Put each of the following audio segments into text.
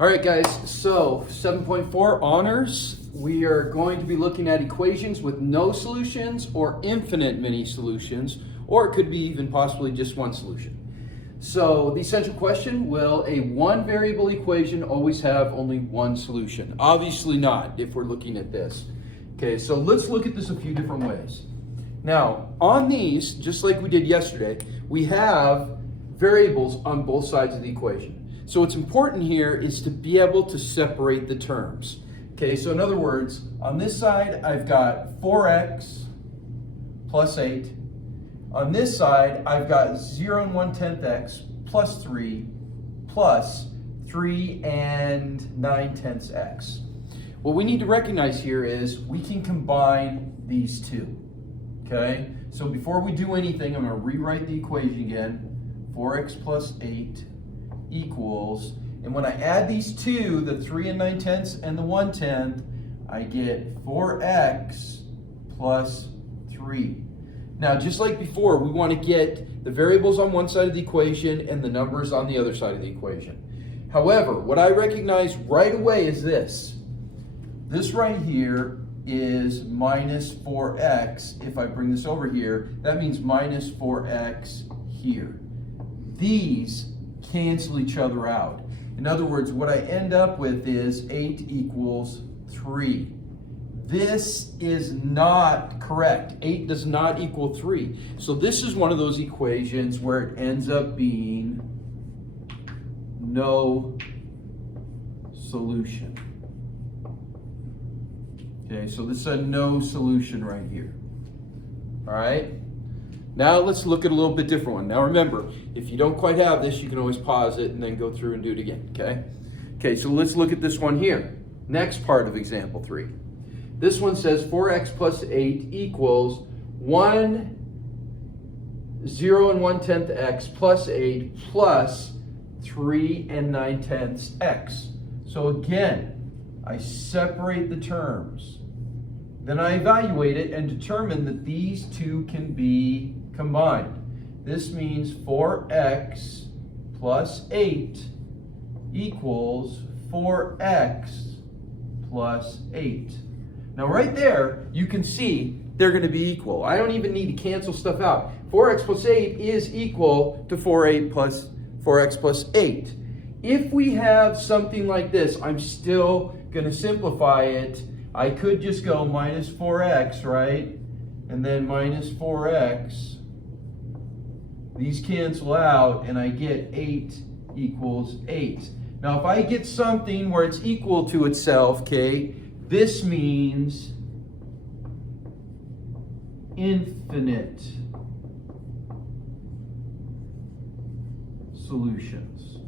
All right, guys, so 7.4 honors. We are going to be looking at equations with no solutions or infinite many solutions, or it could be even possibly just one solution. So the essential question, will a one variable equation always have only one solution? Obviously not, if we're looking at this. Okay, so let's look at this a few different ways. Now, on these, just like we did yesterday, we have variables on both sides of the equation. So what's important here is to be able to separate the terms. Okay, so in other words, on this side, I've got 4x plus 8. On this side, I've got 0 and 1/10 x plus 3 plus 3 and 9/10 x. What we need to recognize here is we can combine these two. Okay, so before we do anything, I'm going to rewrite the equation again. 4x plus 8 equals, and when I add these two, the 3 and 9/10 and the 1/10, I get 4x plus 3. Now, just like before, we want to get the variables on one side of the equation and the numbers on the other side of the equation. However, what I recognize right away is this. This right here is minus 4x. If I bring this over here, that means minus 4x here. These cancel each other out. In other words, what I end up with is 8 equals 3. This is not correct. 8 does not equal 3. So this is one of those equations where it ends up being no solution. Okay, so this is a no solution right here. All right? Now let's look at a little bit different one. Now remember, if you don't quite have this, you can always pause it and then go through and do it again, okay? Okay, so let's look at this one here. Next part of example 3. This one says 4x plus 8 equals 0 and 1/10 x plus 8 plus 3 and 9/10 x. So again, I separate the terms. Then I evaluate it and determine that these two can be combined. This means 4x plus 8 equals 4x plus 8. Now right there, you can see they're going to be equal. I don't even need to cancel stuff out. 4x plus 8 is equal to 4x plus 8. If we have something like this, I'm still going to simplify it. I could just go minus 4x, right? And then minus 4x. These cancel out, and I get 8 equals 8. Now, if I get something where it's equal to itself, okay, this means infinite solutions.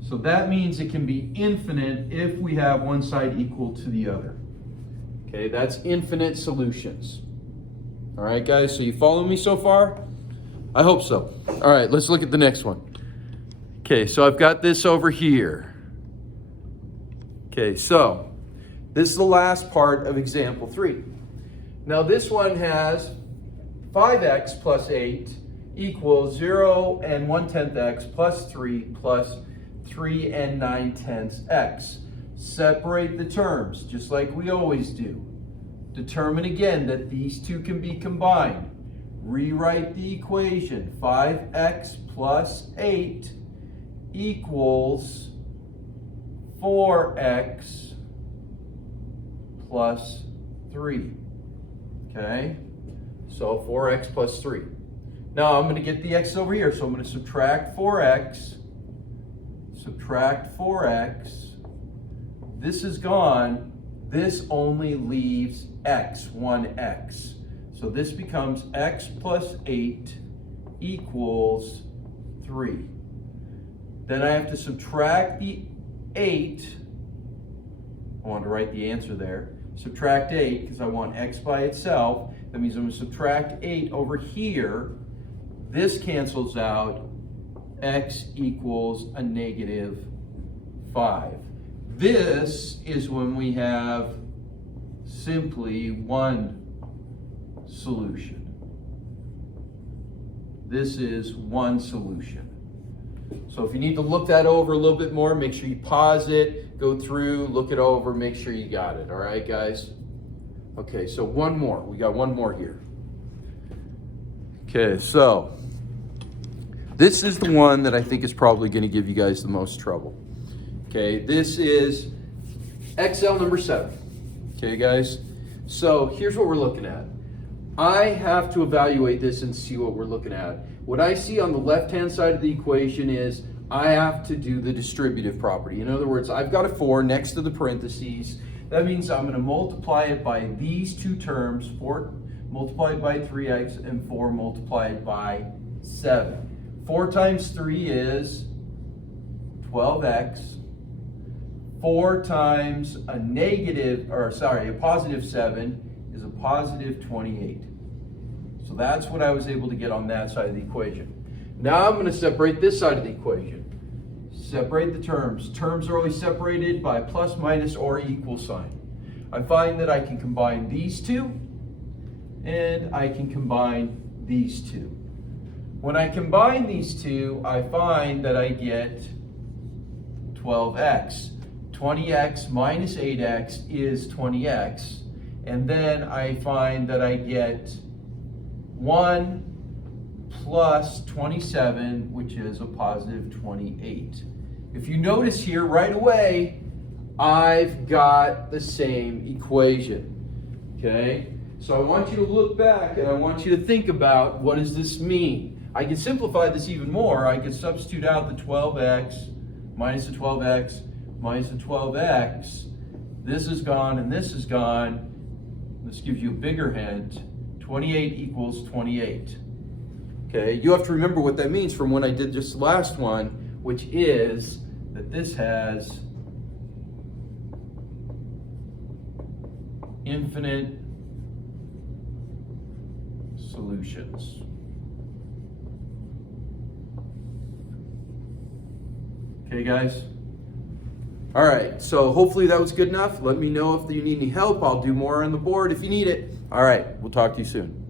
So that means it can be infinite if we have one side equal to the other. Okay, that's infinite solutions. All right, guys, so you follow me so far? I hope so. All right, let's look at the next one. Okay, so I've got this over here. Okay, so this is the last part of example 3. Now this one has 5x plus 8 equals 0 and 1/10 x plus 3 plus 3 and 9/10 x. Separate the terms, just like we always do. Determine again that these two can be combined. Rewrite the equation. 5x plus 8 equals 4x plus 3. Okay? So 4x plus 3. Now I'm going to get the x over here, so I'm going to subtract 4x. Subtract 4x. This is gone. This only leaves x, 1x. So this becomes x plus 8 equals 3. Then I have to subtract the 8. I want to write the answer there. Subtract 8 because I want x by itself. That means I'm going to subtract 8 over here. This cancels out. X equals a negative 5. This is when we have simply one solution. This is one solution. So if you need to look that over a little bit more, make sure you pause it, go through, look it over, make sure you got it. All right, guys? Okay, so one more. We got one more here. Okay, so this is the one that I think is probably going to give you guys the most trouble. Okay, this is XL number 7. Okay, guys? So here's what we're looking at. I have to evaluate this and see what we're looking at. What I see on the left-hand side of the equation is I have to do the distributive property. In other words, I've got a 4 next to the parentheses. That means I'm going to multiply it by these two terms, 4 multiplied by 3x and 4 multiplied by 7. 4 times 3 is 12x. 4 times a positive 7 is a positive 28. So that's what I was able to get on that side of the equation. Now I'm going to separate this side of the equation. Separate the terms. Terms are always separated by plus, minus, or equal sign. I find that I can combine these two, and I can combine these two. When I combine these two, I find that I get 12x. 20x minus 8x is 20x. And then I find that I get 1 plus 27, which is a positive 28. If you notice here right away, I've got the same equation. Okay? So I want you to look back and I want you to think about, what does this mean? I can simplify this even more. I could substitute out the 12x minus the 12x minus the 12x. This is gone and this is gone. This gives you a bigger hint. 28 equals 28. Okay, you have to remember what that means from when I did just the last one, which is that this has infinite solutions. Okay, guys? All right, so hopefully that was good enough. Let me know if you need any help. I'll do more on the board if you need it. All right, we'll talk to you soon.